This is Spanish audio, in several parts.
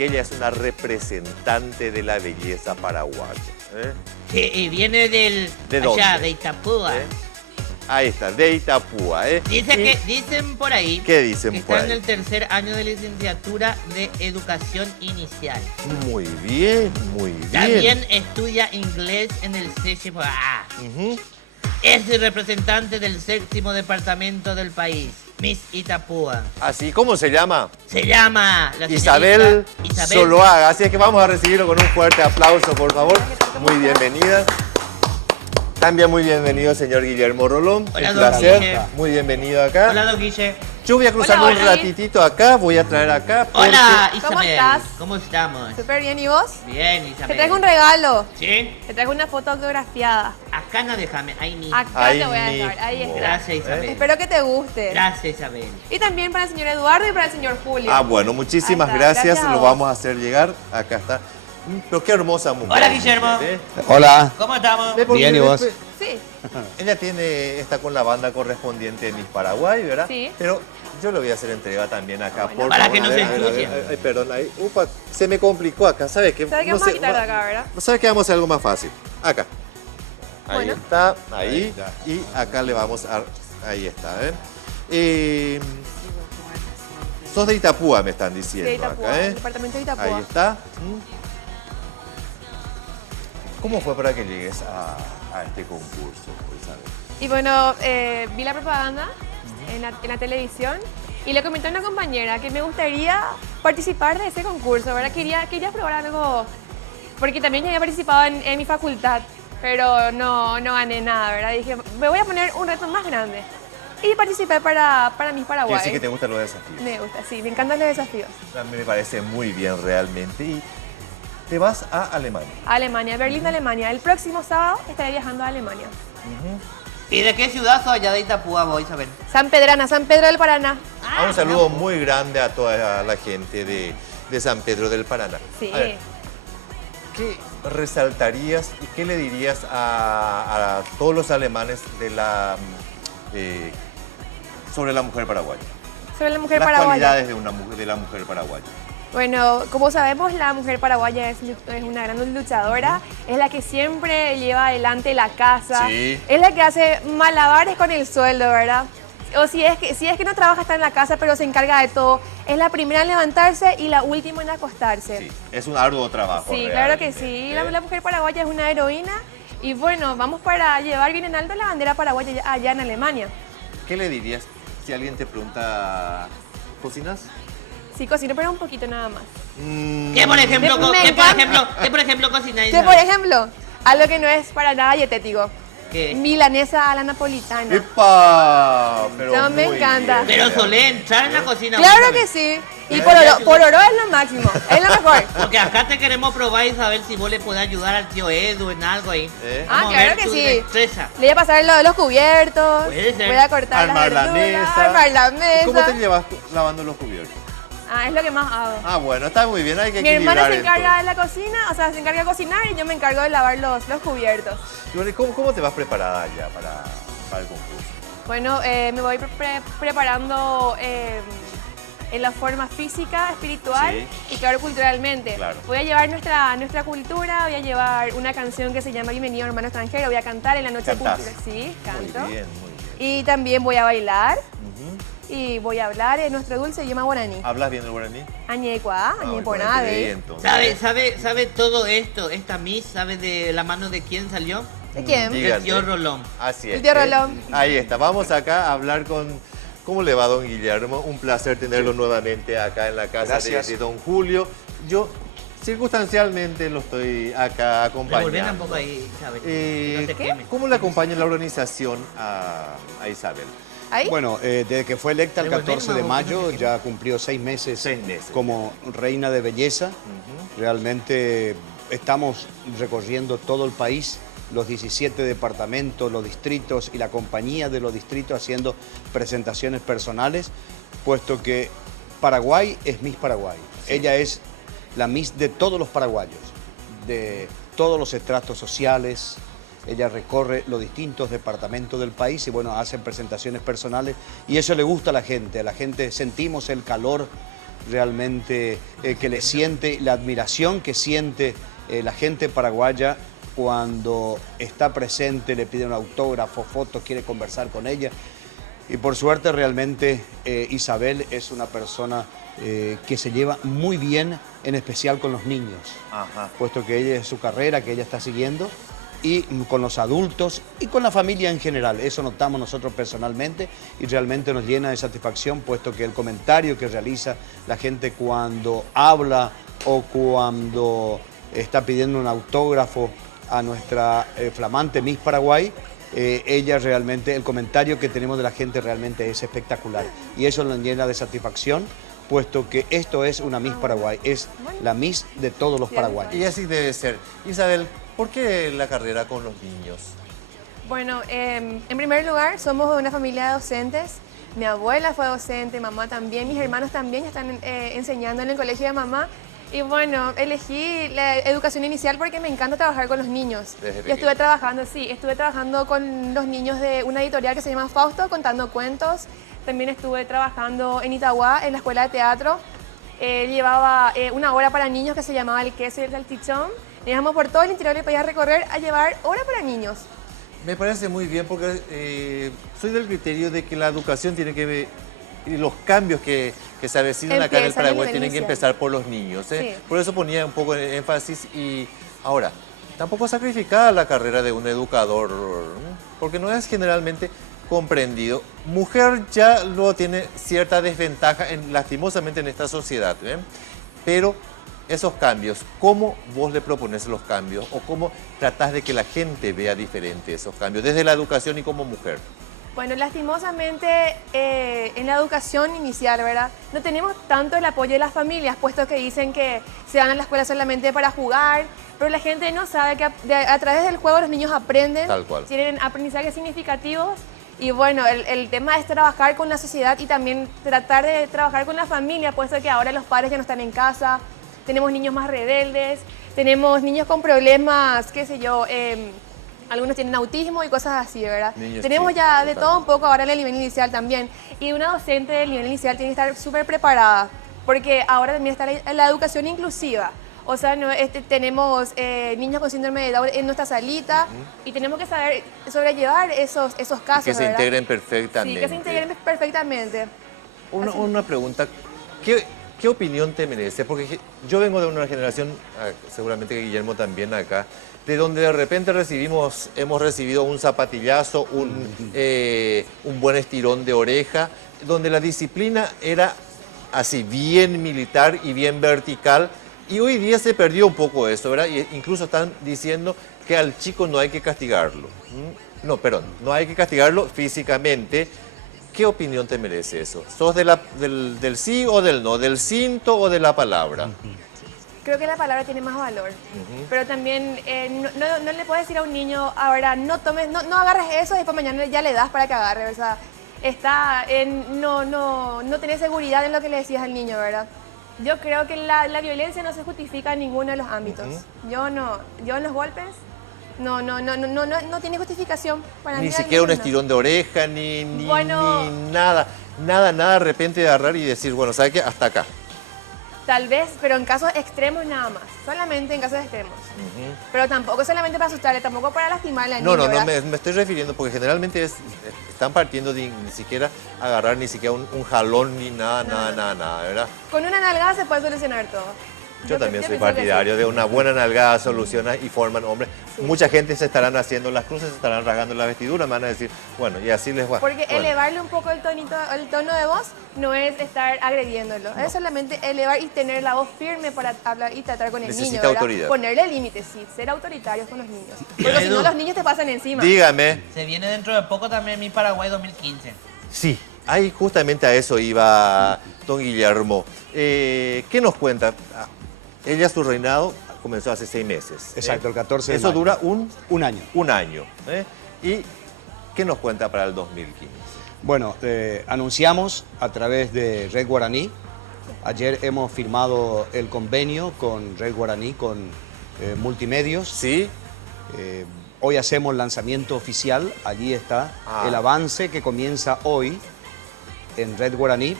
que ella es una representante de la belleza paraguaya. Que viene del... ¿De allá, dónde? de Itapúa. Ahí está, de Itapúa. Dicen por ahí... ¿Qué dicen que por está ahí? en el tercer año de licenciatura de educación inicial. Muy bien, muy bien. También estudia inglés en el CCPA. Es el representante del 7º departamento del país, Miss Itapúa. ¿Así cómo se llama? Se llama la Isabel señorita Zuluaga. Así es que vamos a recibirlo con un fuerte aplauso, por favor. Muy bienvenida. También muy bienvenido, señor Guillermo Rolón. Hola, un don placer. Guille. Muy bienvenido acá. Hola, don Guille. Yo voy a cruzarme Hola, un hola. ratitito acá, voy a traer acá. porque- Hola, ¿Cómo Isabel. estás? ¿Cómo estamos? Súper bien, ¿y vos? Bien, Te Isabel. traigo un regalo. ¿Sí? Te traigo una foto autografiada. Acá no déjame, ahí mismo. Acá Ahí te voy a dejar. mismo. Ahí está. Gracias, Isabel. Espero que te guste. Gracias, Isabel. Y también para el señor Eduardo y para el señor Julio. Ah, bueno, muchísimas Ahí está, gracias. gracias a Lo vos. vamos a hacer llegar. Acá está. Pero qué hermosa mujer. Hola, Guillermo. Hola. ¿Cómo estamos? Ve, porque Bien, ¿y vos? Sí. Ella está con la banda correspondiente de Miss Paraguay, ¿verdad? Sí. Pero yo le voy a hacer entrega también acá. Bueno. por Para favor. que no A se ver, a ver, ensucie. a ver, ay, perdón, ahí. Upa, se me complicó acá. ¿Sabes qué? ¿Sabes qué vamos a quitar de acá, verdad? ¿Sabes qué? Vamos a hacer algo más fácil. Acá. Ahí Bueno. está, ahí. Y acá le vamos a... Ahí está, ¿eh? Sos de Itapúa, me están diciendo De Itapúa, acá, ¿eh? departamento de Itapúa. Ahí está. ¿Cómo fue para que llegues a este concurso, Isabel? Y bueno, vi la propaganda en la televisión y le comenté a una compañera que me gustaría participar de ese concurso, ¿verdad? Quería probar algo, porque también ya había participado en mi facultad, pero no gané nada, ¿verdad? Dije, me voy a poner un reto más grande. Y participé para Miss Paraguay. Quiere decir que te gustan los desafíos. Me gusta, sí, me encantan los desafíos. A mí me parece muy bien realmente. Y te vas a Alemania. Alemania, Berlín, Alemania. El próximo sábado estaré viajando a Alemania. ¿Y de qué ciudad sos allá de Itapúa vos, Isabel? San Pedrana, San Pedro del Paraná. Un saludo muy grande a toda la gente de San Pedro del Paraná. Sí. A ver, ¿qué resaltarías y qué le dirías a todos los alemanes sobre la mujer paraguaya? Sobre la mujer Las paraguaya. cualidades de la mujer paraguaya. Bueno, como sabemos, la mujer paraguaya es una gran luchadora, es la que siempre lleva adelante la casa, Sí. es la que hace malabares con el sueldo, ¿verdad? O si es que no trabaja, está en la casa, pero se encarga de todo. Es la primera en levantarse y la última en acostarse. Sí, es un arduo trabajo. Sí, claro que realmente, sí. ¿eh? La mujer paraguaya es una heroína y bueno, vamos para llevar bien en alto la bandera paraguaya allá en Alemania. ¿Qué le dirías si alguien te pregunta, ¿cocinas? Sí, cocino, pero un poquito nada más. ¿Qué por ejemplo, Me ¿qué encanta. por ejemplo cocináis? Que por ejemplo, algo que no es para nada dietético. ¿Qué? Milanesa a la napolitana. ¡Epa! Pero No, me muy encanta. bien. Pero solé entrar en la cocina. Claro vos, que Isabel. sí. Y pororó es lo máximo, es lo mejor. Porque acá te queremos probar y saber si vos le podés ayudar al tío Edu en algo ahí. Ah, Vamos a claro ver que tu sí. destreza. Le voy a pasar los cubiertos, Puede ser. voy a cortar Armar la las verduras, mesa. armar la ¿Y cómo te mesa. llevas lavando los cubiertos? Ah, es lo que más hago. Ah, bueno, está muy bien, hay que Mi hermana se equilibrar encarga de la cocina, o sea, se encarga de cocinar y yo me encargo de lavar los cubiertos. entonces. ¿Cómo te vas preparada ya para el concurso? Bueno, me voy preparando en la forma física, espiritual Sí. y claro, culturalmente. Claro. Voy a llevar nuestra cultura, voy a llevar una canción que se llama Bienvenido hermano extranjero, voy a cantar en la noche ¿Cantás? cultural. Sí, canto. Muy bien, muy bien. Y también voy a bailar Ujú. y voy a hablar en nuestro dulce idioma guaraní. ¿Hablas bien el guaraní? Añecuá, Ah, añeponade. entonces. ¿Sabe todo esto? Esta Miss, ¿sabe de la mano de quién salió? ¿De quién? Dígase. Del tío Rolón. Así es. El tío Rolón. Ahí está, vamos acá a hablar con... ¿Cómo le va, don Guillermo? Un placer tenerlo nuevamente acá en la casa Gracias. de don Julio. Yo circunstancialmente lo estoy acá Revolver un acompañando. poco ahí, ¿sabes? Eh, No se queme. ¿Cómo le acompaña la organización a Isabel? ¿Ahí? Bueno, desde que fue electa el Revolver, 14 de no, mayo, no sé qué. ya cumplió 6 meses, 6 meses. como reina de belleza. Realmente estamos recorriendo todo el país, los 17 departamentos, los distritos y la compañía de los distritos haciendo presentaciones personales, puesto que Paraguay es Miss Paraguay. Ella es la Miss de todos los paraguayos, de todos los estratos sociales. Ella recorre los distintos departamentos del país y bueno, hace presentaciones personales y eso le gusta a la gente sentimos el calor realmente que le siente, la admiración que siente la gente paraguaya cuando está presente, le pide un autógrafo, fotos, quiere conversar con ella. Y por suerte realmente Isabel es una persona que se lleva muy bien, en especial con los niños, puesto que ella es su carrera, que ella está siguiendo, y con los adultos y con la familia en general. Eso notamos nosotros personalmente y realmente nos llena de satisfacción, puesto que el comentario que realiza la gente cuando habla o cuando está pidiendo un autógrafo a nuestra flamante Miss Paraguay, ella realmente, el comentario que tenemos de la gente realmente es espectacular y eso nos llena de satisfacción, puesto que esto es una Miss Paraguay, es la Miss de todos los paraguayos. Y así debe ser. Isabel, ¿por qué la carrera con los niños? Bueno, en primer lugar, somos una familia de docentes. Mi abuela fue docente, mamá también, mis hermanos también están enseñando en el colegio de mamá. Y bueno, elegí la educación inicial porque me encanta trabajar con los niños. Y estuve trabajando con los niños de una editorial que se llama Fausto, contando cuentos. También estuve trabajando en Itagua, en la escuela de teatro. Llevaba una obra para niños que se llamaba El queso y el salchichón. Íbamos por todo el interior del país a recorrer, a llevar obra para niños. Me parece muy bien porque soy del criterio de que la educación tiene que ver, y los cambios que se avecinan acá en el Paraguay tienen que empezar por los niños. Sí. Por eso ponía un poco de énfasis y ahora, tampoco sacrificar la carrera de un educador, porque no es generalmente comprendido. Mujer ya lo tiene cierta desventaja, lastimosamente en esta sociedad, pero esos cambios, ¿cómo vos le propones los cambios o cómo tratás de que la gente vea diferente esos cambios desde la educación y como mujer? Bueno, lastimosamente en la educación inicial, ¿verdad? No tenemos tanto el apoyo de las familias, puesto que dicen que se van a la escuela solamente para jugar, pero la gente no sabe que a través del juego los niños aprenden, tal cual, tienen aprendizajes significativos. Y bueno, el tema es trabajar con la sociedad y también tratar de trabajar con la familia, puesto que ahora los padres ya no están en casa, tenemos niños más rebeldes, tenemos niños con problemas, qué sé yo, algunos tienen autismo y cosas así, ¿verdad? Tenemos ya de todo un poco ahora en el nivel inicial también. Y una docente del nivel inicial tiene que estar súper preparada, porque ahora también está la educación inclusiva. O sea, tenemos niños con síndrome de Down en nuestra salita y tenemos que saber sobrellevar esos casos, y que se integren perfectamente. Sí, que se integren perfectamente. Una pregunta, ¿qué opinión te merece? Porque yo vengo de una generación, seguramente que Guillermo también acá, de donde de repente hemos recibido un zapatillazo, un buen estirón de oreja, donde la disciplina era así, bien militar y bien vertical, y hoy día se perdió un poco eso, ¿verdad? Y incluso están diciendo que al chico no hay que castigarlo. No, perdón, no hay que castigarlo físicamente. ¿Qué opinión te merece eso? ¿Sos del sí o del no? ¿Del cinto o de la palabra? Creo que la palabra tiene más valor, pero también no le puedes decir a un niño, ahora no agarres eso y después mañana ya le das para que agarre, o sea, no tenés seguridad en lo que le decías al niño, ¿verdad? Yo creo que la violencia no se justifica en ninguno de los ámbitos. Yo en los golpes no tiene justificación para mí. Ni siquiera un estirón de oreja, ni nada de repente de agarrar y decir, bueno, ¿sabe qué? Hasta acá. Tal vez, pero en casos extremos nada más. Solamente en casos extremos. Pero tampoco solamente para asustarle, tampoco para lastimarle al niño, No, me estoy refiriendo porque generalmente están partiendo de ni siquiera agarrar, ni siquiera un jalón, ni nada, ¿verdad? Con una nalgada se puede solucionar todo. Yo también soy partidario de una buena nalgada, soluciona y forman hombres. Sí. Mucha gente se estarán haciendo las cruces, se estarán rasgando las vestiduras, me van a decir, bueno, y así les va. Porque elevarle un poco el tono de voz no es estar agrediéndolo, es solamente elevar y tener la voz firme para hablar y tratar con el niño. Necesita autoridad. Ponerle límites, sí, ser autoritarios con los niños. Porque si no, los niños te pasan encima. Dígame. Se viene dentro de poco también mi Paraguay 2015. Sí, ahí justamente a eso iba don Guillermo. ¿Qué nos cuenta? Ella, su reinado comenzó hace 6 meses. Exacto, el 14 de Eso mayo. dura un año. Un año. ¿Y qué nos cuenta para el 2015? Bueno, anunciamos a través de Red Guaraní. Ayer hemos firmado el convenio con Red Guaraní, con Multimedios. Sí. Hoy hacemos el lanzamiento oficial. Allí está el avance que comienza hoy en Red Guaraní.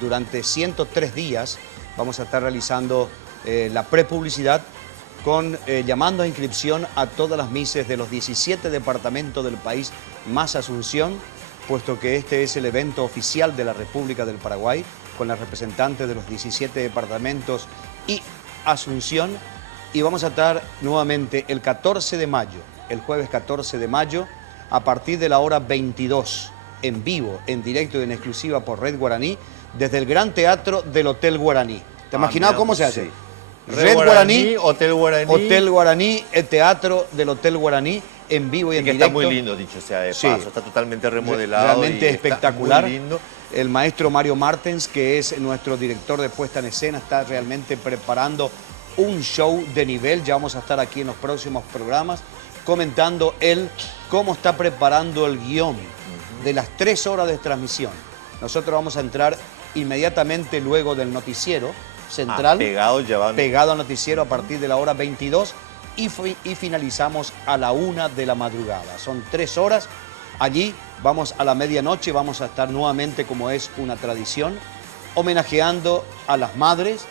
durante 103 días vamos a estar realizando la prepublicidad llamando a inscripción a todas las mises de los 17 departamentos del país, más Asunción, puesto que este es el evento oficial de la República del Paraguay, con las representantes de los 17 departamentos y Asunción. Y vamos a estar nuevamente el 14 de mayo, el jueves 14 de mayo, a partir de la hora 22, en vivo, en directo y en exclusiva por Red Guaraní, desde el Gran Teatro del Hotel Guaraní. ¿Te imaginas cómo se hace? Sí. Red Guaraní, Hotel Guaraní. Hotel Guaraní, el teatro del Hotel Guaraní, en vivo y en que directo. Está muy lindo, dicho sea de Sí. paso, está totalmente remodelado. Realmente y espectacular. Está muy lindo. El maestro Mario Martens, que es nuestro director de puesta en escena, está realmente preparando un show de nivel. Ya vamos a estar aquí en los próximos programas comentando él cómo está preparando el guión de las 3 horas de transmisión. Nosotros vamos a entrar inmediatamente luego del noticiero central, pegado al noticiero a partir de la hora 22 y finalizamos a la 1 de la madrugada. Son 3 horas. Allí vamos a la medianoche, vamos a estar nuevamente, como es una tradición, homenajeando a las madres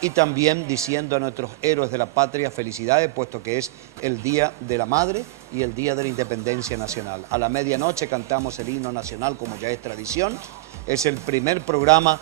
y también diciendo a nuestros héroes de la patria felicidades, puesto que es el Día de la Madre y el Día de la Independencia Nacional. A la medianoche cantamos el himno nacional, como ya es tradición. Es el primer programa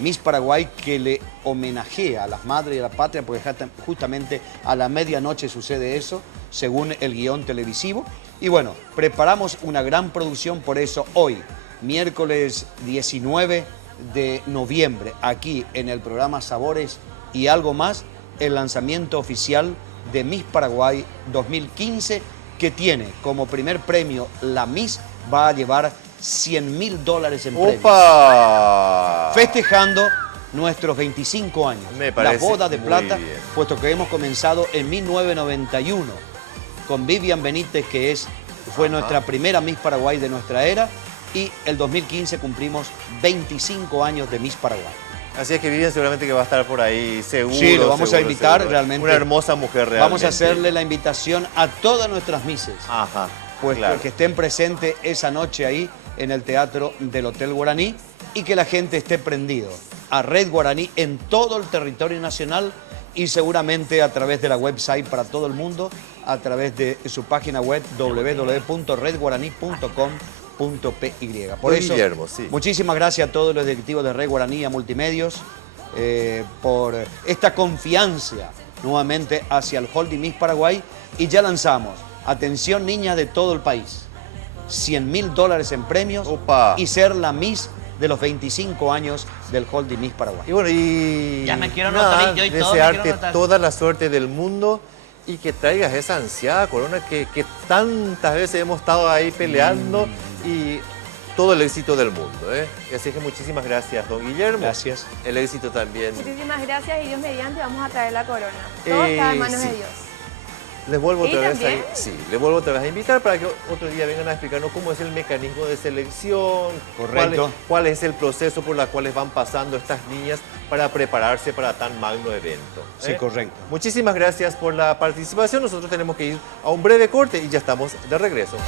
Miss Paraguay que le homenajea a las madres y a la patria, porque justamente a la medianoche sucede eso, según el guión televisivo. Y bueno, preparamos una gran producción, por eso hoy, miércoles 19 de noviembre, aquí en el programa Sabores y Algo Más, el lanzamiento oficial de Miss Paraguay 2015, que tiene como primer premio la Miss, va a llevar $100.000 en premios. ¡Opa! Festejando nuestros 25 años. Me la parece boda de muy plata, bien. puesto que hemos comenzado en 1991 con Vivian Benítez, que fue nuestra primera Miss Paraguay de nuestra era, y el 2015 cumplimos 25 años de Miss Paraguay. Así es que Vivian seguramente que va a estar por ahí, seguro. Sí, lo vamos a seguro, invitar seguro. realmente. Una hermosa mujer realmente. Vamos a hacerle la invitación a todas nuestras Misses, Ajá, pues claro. que estén presentes esa noche ahí en el teatro del Hotel Guaraní y que la gente esté prendido a Red Guaraní en todo el territorio nacional y seguramente a través de la website para todo el mundo, a través de su página web www.redguaraní.com.py. Por eso, Guillermo, sí. muchísimas gracias a todos los directivos de Red Guaraní y a Multimedios por esta confianza nuevamente hacia el Holding Miss Paraguay, y ya lanzamos, atención niñas de todo el país, $100.000 en premios. Opa. Y ser la Miss de los 25 años del Holding Miss Paraguay. Y bueno, y Ya me quiero nada, anotar, y yo y todo me desearte quiero anotar. toda la suerte del mundo y que traigas esa ansiada corona que tantas veces hemos estado ahí peleando y todo el éxito del mundo. Y así que muchísimas gracias, don Guillermo. Gracias. El éxito también. Muchísimas gracias y Dios mediante vamos a traer la corona. Todo está en manos sí. de Dios. Les vuelvo ¿Y otra vez también? les vuelvo otra vez a invitar para que otro día vengan a explicarnos cómo es el mecanismo de selección, Correcto. cuál es el proceso por el cual van pasando estas niñas para prepararse para tan magno evento. Sí, correcto. Muchísimas gracias por la participación. Nosotros tenemos que ir a un breve corte y ya estamos de regreso.